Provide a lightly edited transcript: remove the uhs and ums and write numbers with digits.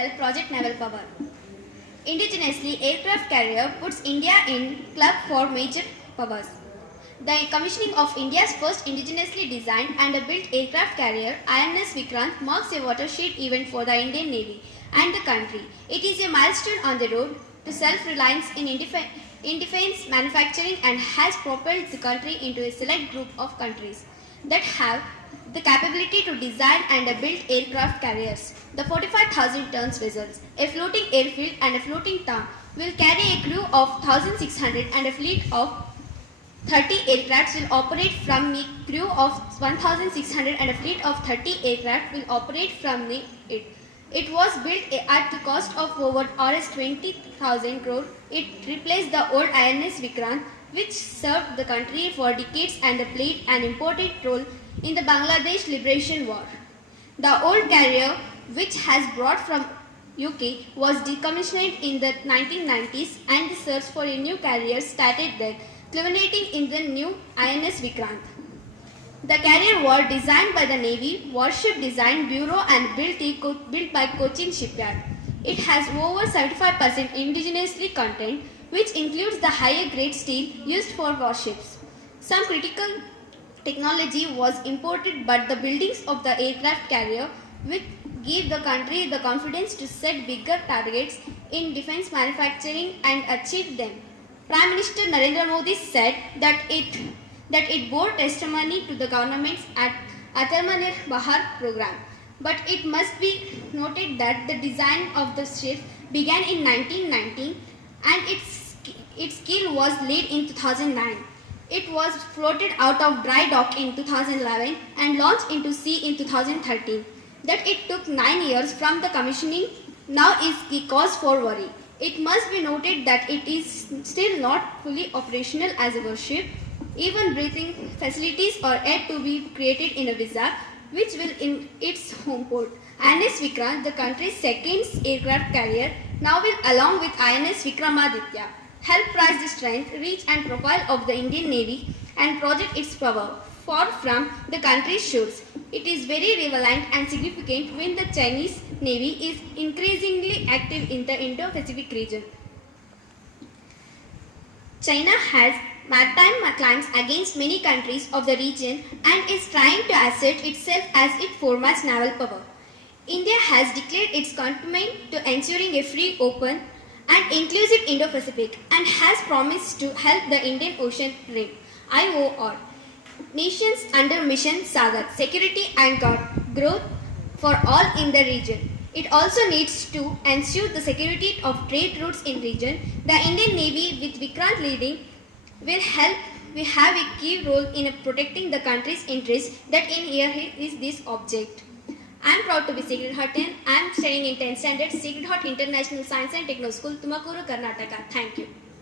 help Project Naval Power. Indigenously, aircraft carrier puts India in club for major powers. The commissioning of India's first indigenously designed and built aircraft carrier, INS Vikrant, marks a watershed event for the Indian Navy and the country. It is a milestone on the road to self-reliance in defense manufacturing and has propelled the country into a select group of countries that have the capability to design and build aircraft carriers. The 45,000 tons vessels, a floating airfield and a floating town will carry a crew of 1,600 and a fleet of 30 aircraft will operate from the crew of 1,600 and a fleet of 30 aircraft will operate from it. It was built at the cost of over Rs 20,000 crore. It replaced the old INS Vikrant, which served the country for decades and played an important role in the Bangladesh Liberation War. The old carrier, which has brought from UK, was decommissioned in the 1990s and the search for a new carrier started then, culminating in the new INS Vikrant. The carrier was designed by the Navy Warship Design Bureau and built by Cochin Shipyard. It has over 75% indigenously content, which includes the higher grade steel used for warships. Some critical technology was imported, but the buildings of the aircraft carrier will give the country the confidence to set bigger targets in defense manufacturing and achieve them. Prime Minister Narendra Modi said that it bore testimony to the government's Atmanirbhar program. But it must be noted that the design of the ship began in 1990 and its keel was laid in 2009. It was floated out of dry dock in 2011 and launched into sea in 2013. That it took 9 years from the commissioning now is the cause for worry. It must be noted that it is still not fully operational as a warship. Even breathing facilities are yet to be created in a visa, which will in its home port. INS Vikrant, the country's second aircraft carrier, now will, along with INS Vikramaditya, help prize the strength, reach and profile of the Indian Navy and project its power far from the country's shores. It is very relevant and significant when the Chinese Navy is increasingly active in the Indo-Pacific region. China has maritime claims against many countries of the region and is trying to assert itself as its foremost naval power. India has declared its commitment to ensuring a free, open and inclusive Indo-Pacific and has promised to help the Indian Ocean Rim (IOR) nations under Mission Sagar, security and growth for all in the region. It also needs to ensure the security of trade routes in region. The Indian Navy, with Vikrant leading, will have a key role in protecting the country's interests that in here is this object. I am proud to be Sacred Heart. I am studying in 10th standard, Sacred Heart International Science and Techno School, Tumakuru, Karnataka. Thank you.